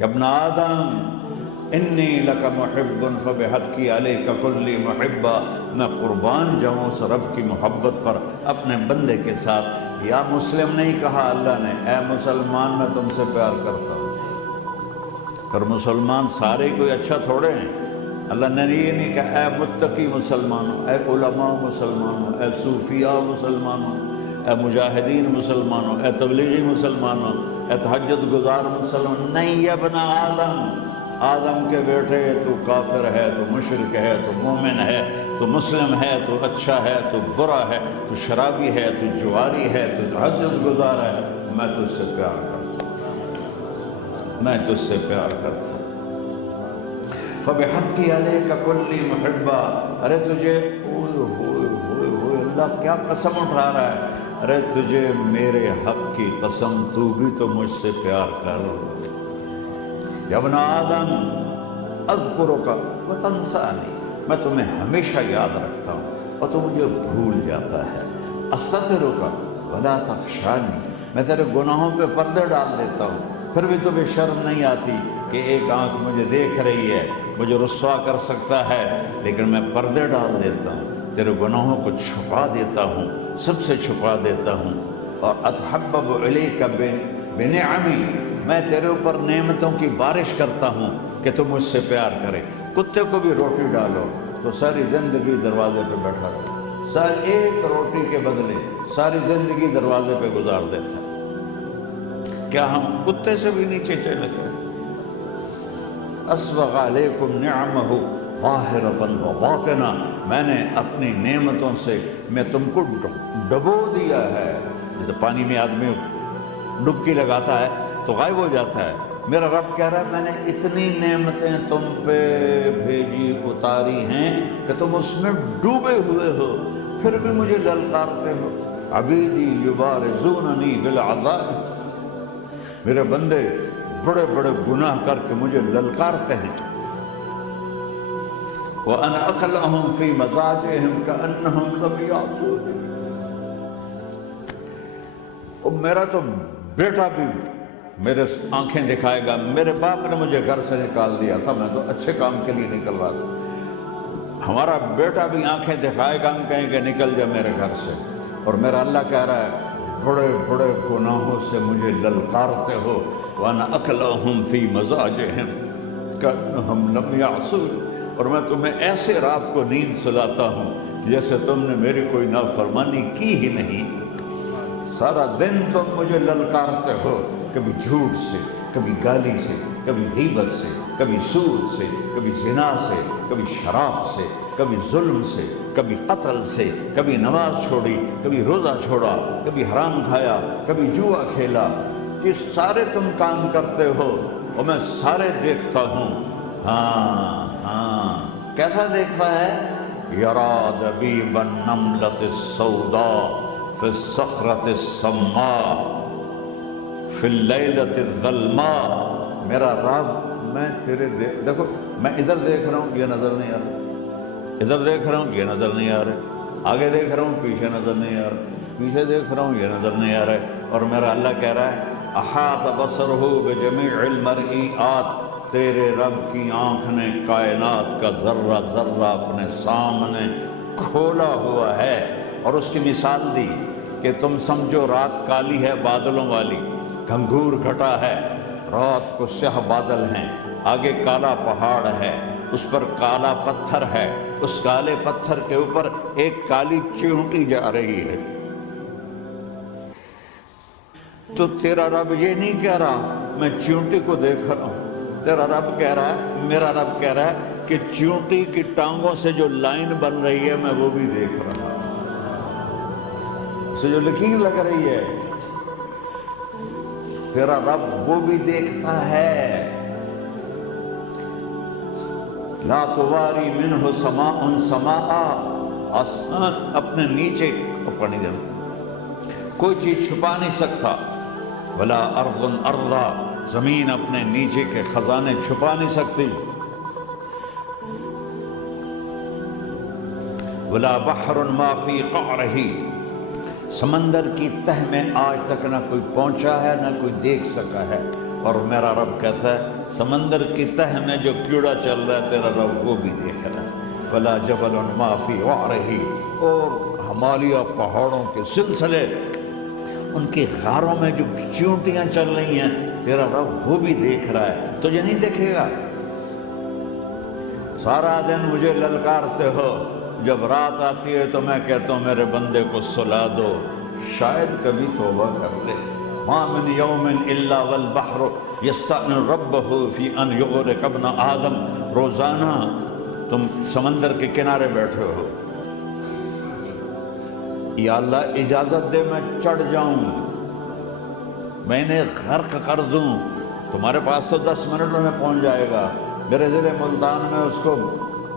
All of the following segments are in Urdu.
یا ابن آدم انی لک محب فبحقی علیک کلی محبہ، میں قربان جاؤں اس رب کی محبت پر اپنے بندے کے ساتھ۔ یا مسلم نہیں کہا اللہ نے، اے مسلمان میں تم سے پیار کرتا ہوں۔ پر مسلمان سارے کوئی اچھا تھوڑے ہیں، اللہ نے یہ نہیں کہا اے متقی مسلمانوں، اے علماء مسلمانوں، اے صوفیاء مسلمانوں، اے مجاہدین مسلمانوں، اے تبلیغی مسلمانوں، اے تہجد گزار مسلمان، نہیں یا ابن آدم کے بیٹے، تو کافر ہے، تو مشرک ہے، تو مومن ہے، تو مسلم ہے، تو اچھا ہے، تو برا ہے، تو شرابی ہے، تو جواری ہے، تو تہجد گزار ہے، میں تجھ سے پیار کرتا ہوں، میں تجھ سے پیار کرتا ہوں۔ فَبِحَقِّ عَلَيْكَ كُلِّ مُحِبَّةٍ، ارے تجھے ہوئے اللہ کیا قسم اٹھا رہا ہے، ارے تجھے میرے حق کی قسم، تو بھی تو مجھ سے پیار کر۔ یا ابن آدم اذکرک وتنسانی، میں تمہیں ہمیشہ یاد رکھتا ہوں اور تو مجھے بھول جاتا ہے۔ استترک ولا تخشانی، میں تیرے گناہوں پہ پردے ڈال دیتا ہوں، پھر بھی تمہیں شرم نہیں آتی کہ ایک آنکھ مجھے دیکھ رہی ہے، مجھے رسوا کر سکتا ہے، لیکن میں پردے ڈال دیتا ہوں، تیرے گناہوں کو چھپا دیتا ہوں، سب سے چھپا دیتا ہوں۔ اور اتحبب الیک بنعمی، میں تیرے اوپر نعمتوں کی بارش کرتا ہوں کہ تم مجھ سے پیار کرے۔ کتے کو بھی روٹی ڈالو تو ساری زندگی دروازے پہ بیٹھا رہتا، ساری ایک روٹی کے بدلے ساری زندگی دروازے پہ گزار دیتا۔ کیا ہم کتے سے بھی نیچے چلے گئے؟ اسبغ علیکم نعمہ ظاہرۃ و باطنہ، میں نے اپنی نعمتوں سے میں تم کو ڈبو دیا ہے۔ جیسے پانی میں آدمی ڈبکی لگاتا ہے تو غائب ہو جاتا ہے، میرا رب کہہ رہا ہے میں نے اتنی نعمتیں تم پہ بھیجی اتاری ہیں کہ تم اس میں ڈوبے ہوئے ہو، پھر بھی مجھے للکارتے ہو۔ عبیدی یبارزوننی بالعذاب، میرے بندے بڑے بڑے گناہ کر کے مجھے للکارتے ہیں۔ وَأَنَا أَكْلَهُمْ فِي مَزَاجِهِمْ كَأَنَّهُمْ لَمْ يَعْصُونِي، اور میرا تو بیٹا بھی میرے آنکھیں دکھائے گا، میرے باپ نے مجھے گھر سے نکال دیا تھا، میں تو اچھے کام کے لیے نکل رہا تھا، ہمارا بیٹا بھی آنکھیں دکھائے گا، ہم کہیں گے نکل جا میرے گھر سے۔ اور میرا اللہ کہہ رہا ہے بڑے بڑے گناہوں سے مجھے للکارتے ہو۔ وَأَنَا أَكْلَهُمْ فِي مَزَاجِهِمْ كَأَنَّهُمْ لَمْ يَعْصُونِ، اور میں تمہیں ایسے رات کو نیند سلاتا ہوں جیسے تم نے میری کوئی نافرمانی کی ہی نہیں۔ سارا دن تم مجھے للکارتے ہو، کبھی جھوٹ سے، کبھی گالی سے، کبھی غیبت سے، کبھی سود سے، کبھی زنا سے، کبھی شراب سے، کبھی ظلم سے، کبھی قتل سے، کبھی نماز چھوڑی، کبھی روزہ چھوڑا، کبھی حرام کھایا، کبھی جوا کھیلا۔ یہ سارے تم کام کرتے ہو اور میں سارے دیکھتا ہوں۔ ہاں ہاں، کیسا دیکھتا ہے؟ یرا دبیب النملۃ السوداء فی الصخرۃ الصماء فی اللیلۃ الظلماء، میرا رب میں تیرے دیکھو، میں ادھر دیکھ رہا ہوں یہ نظر نہیں آ رہا، ادھر دیکھ رہا ہوں یہ نظر نہیں آ رہا، آگے دیکھ رہا ہوں پیچھے نظر نہیں آ رہا، پیچھے دیکھ رہا ہوں یہ نظر نہیں آ رہا ہے، اور میرا اللہ کہہ رہا ہے احاط بصرہ بجمیع المرئیات، تیرے رب کی آنکھ نے کائنات کا ذرہ ذرہ اپنے سامنے کھولا ہوا ہے۔ اور اس کی مثال دی کہ تم سمجھو رات کالی ہے بادلوں والی، گھنگور گھٹا ہے، رات کو سیاہ بادل ہیں، آگے کالا پہاڑ ہے، اس پر کالا پتھر ہے، اس کالے پتھر کے اوپر ایک کالی چیونٹی جا رہی ہے۔ تو تیرا رب یہ نہیں کہہ رہا میں چیونٹی کو دیکھ رہا ہوں، تیرا رب کہہ رہا ہے، میرا رب کہہ رہا ہے کہ چیونٹی کی ٹانگوں سے جو لائن بن رہی ہے میں وہ بھی دیکھ رہا ہوں، اسے جو لکیر لگ رہی ہے تیرا رب وہ بھی دیکھتا ہے۔ لا تواری منہ سماء سماء، آسمان اپنے نیچے پڑی دے کوئی چیز چھپا نہیں سکتا، ولا ارض ارضا، زمین اپنے نیچے کے خزانے چھپا نہیں سکتی، ولا بحر ما فی قعرہ، سمندر کی تہ میں آج تک نہ کوئی پہنچا ہے نہ کوئی دیکھ سکا ہے، اور میرا رب کہتا ہے سمندر کی تہ میں جو کیڑا چل رہا ہے تیرا رب وہ بھی دیکھ رہا ہے۔ ولا جبل ما فی وعرہ، اور ہمالیہ پہاڑوں کے سلسلے، ان کی غاروں میں جو چیونٹیاں چل رہی ہیں تیرا رب وہ بھی دیکھ رہا ہے، تجھے نہیں دیکھے گا؟ سارا دن مجھے للکارتے ہو، جب رات آتی ہے تو میں کہتا ہوں میرے بندے کو سلا دو، شاید کبھی توبہ کر لے۔ ما من یوم الا والبحر یستأذن ربہ فی ان یغرق ابن آدم، روزانہ تم سمندر کے کنارے بیٹھے ہو، یا اللہ اجازت دے میں چڑھ جاؤں، میں انہیں غرق کر دوں، تمہارے پاس تو 10 منٹوں میں پہنچ جائے گا، میرے ضلع ملتان میں اس کو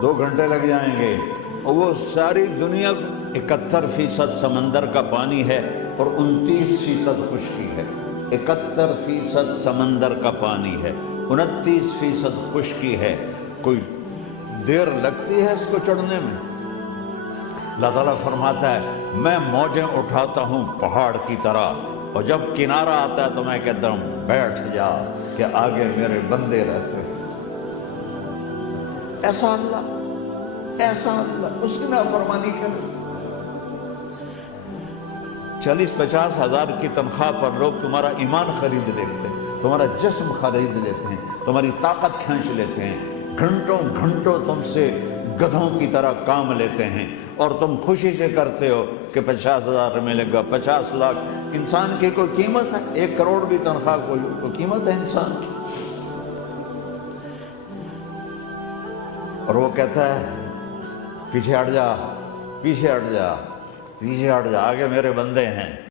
2 گھنٹے لگ جائیں گے، اور وہ ساری دنیا 71% سمندر کا پانی ہے اور 29% خشکی ہے۔ 71% سمندر کا پانی ہے، 29% خشکی ہے، کوئی دیر لگتی ہے اس کو چڑھنے میں؟ اللہ تعالیٰ فرماتا ہے میں موجیں اٹھاتا ہوں پہاڑ کی طرح، اور جب کنارہ آتا ہے تو میں کہتا ہوں بیٹھ جا کہ آگے میرے بندے رہتے ہیں۔ ایسا اللہ اس کی نافرمانی کرے۔ 40-50 ہزار کی تنخواہ پر لوگ تمہارا ایمان خرید لیتے ہیں، تمہارا جسم خرید لیتے ہیں، تمہاری طاقت کھینچ لیتے ہیں، گھنٹوں گھنٹوں تم سے گدھوں کی طرح کام لیتے ہیں، اور تم خوشی سے کرتے ہو کہ 50,000 ملے گا، 50 لاکھ۔ انسان کی کوئی قیمت ہے؟ 1 کروڑ بھی تنخواہ کوئی قیمت ہے انسان کی؟ اور وہ کہتا ہے پیچھے ہٹ جا، پیچھے ہٹ جا، پیچھے ہٹ جا، آگے میرے بندے ہیں۔